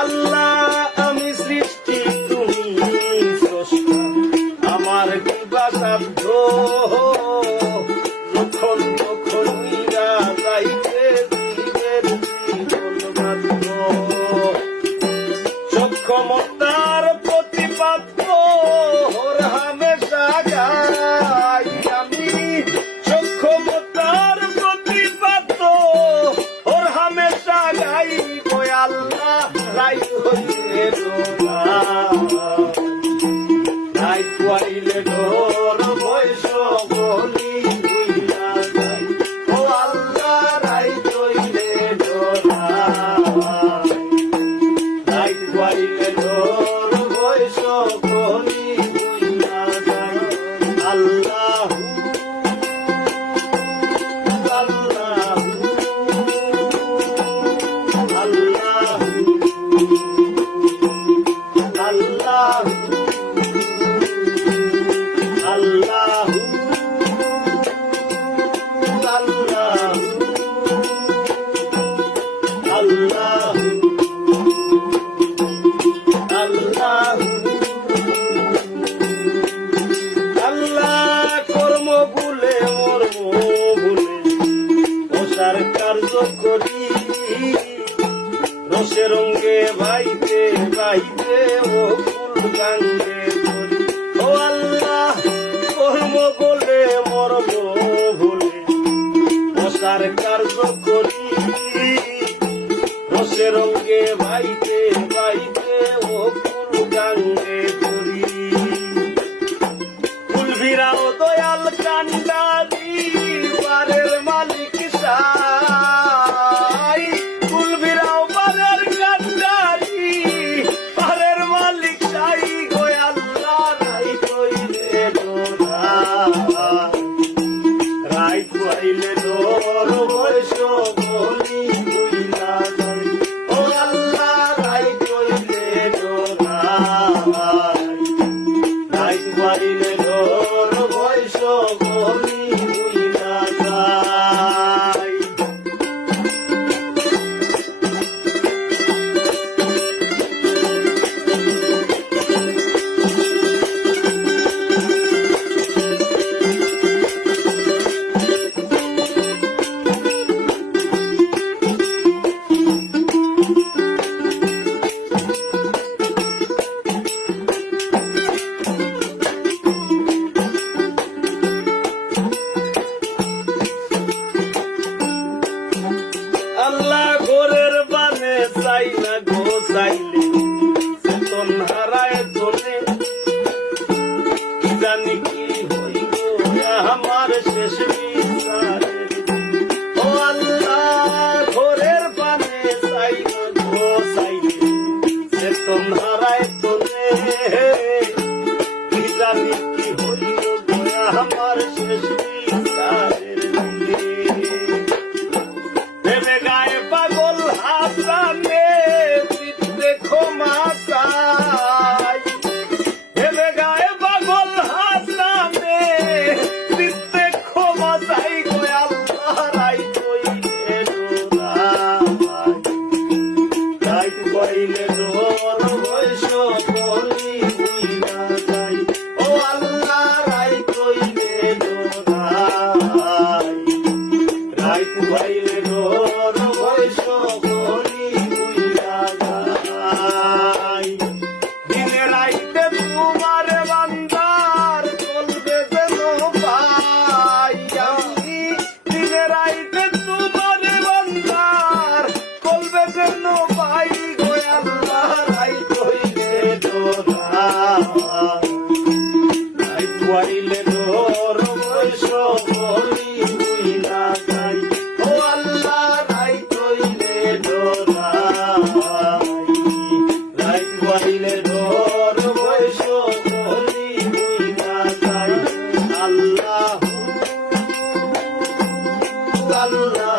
আল্লাহ আমি সৃষ্টি তুমি স্রষ্টা, আমার কি বা সাধ্য যখন তখন মীরা যাইতে জীবের জীবন বাধ্য। সক্ষমতার প্রতিপাদ্য ওর হামেশা গাই আমি, সক্ষমতার প্রতিপাদ্য ওর হামেশা গাই গো আল্লাহ রাই হইলে রাই পাইলে ডোর বৈশ বলি বুইলা যাই ও আল্লাহ রাই হইলে ডোরা রাই পাইলে ডোর বৈশ বলি বুইলা যাই আল্লাহ কার্য করি রসে রঙ্গে বাইতে বাইতে ও ফুল গাঙ্গে করি ও আল্লাহ কর্ম বলে মরব ভুলে মশার কার্য করি রসে রঙ্গে বাইতে বাইতে ও ফুল গাঙ্গে করি ফুল ভিড়াও দয়াল কান্ডারি বারের মালিক সাই ফুল ভিড়াও বারের কান্ডারি বারের মালিক সাই গো আল্লাহ রাই কইলে ডোরা রাই কইলে ডোর বৈশ বলি বুইলা যাই ও আল্লাহ রাই কইলে ডোরা রাই কইলে ডোর বৈশ বলি বুইলা যাই। আল্লাহ ঘরের বানে চাই না গো চাইলে চেতন হারায় তোলে জানি কি হইব আমার শেষ বিচারের ও আল্লাহ ঘরের বানে চাই না গো চাইলে চেতন হারায় তোলে জানি কি হইব আমার শেষ বিচারের পাগল হাসানে দেখো মাসাই হেলে গায়ে পাগল হাসানে দেখো মাসাই গো আল্লাহ রাই কইলে ডোরা রাই কইলে ডোর বৈশ বলি বুইলা যাই ও আল্লাহ রাই কইলে ডোরা রাই কইলে ডোর বৈশ বলি বুইলা যাই দিনে রাইতে তোমার বান্দার চলবে যেন পাই আমি দিনে রাইতে তোমার বান্দার চলবে যেন পাই গো আল্লাহ রাই কইলে ডোরা রাই কইলে ডোর বৈশ বলি বুইলা যাই ও আল্লাহ রাই কইলে ডোরা রাই কইলে ডোর বৈশ বলি বুইলা যাই আল্লাহ আল্লাহ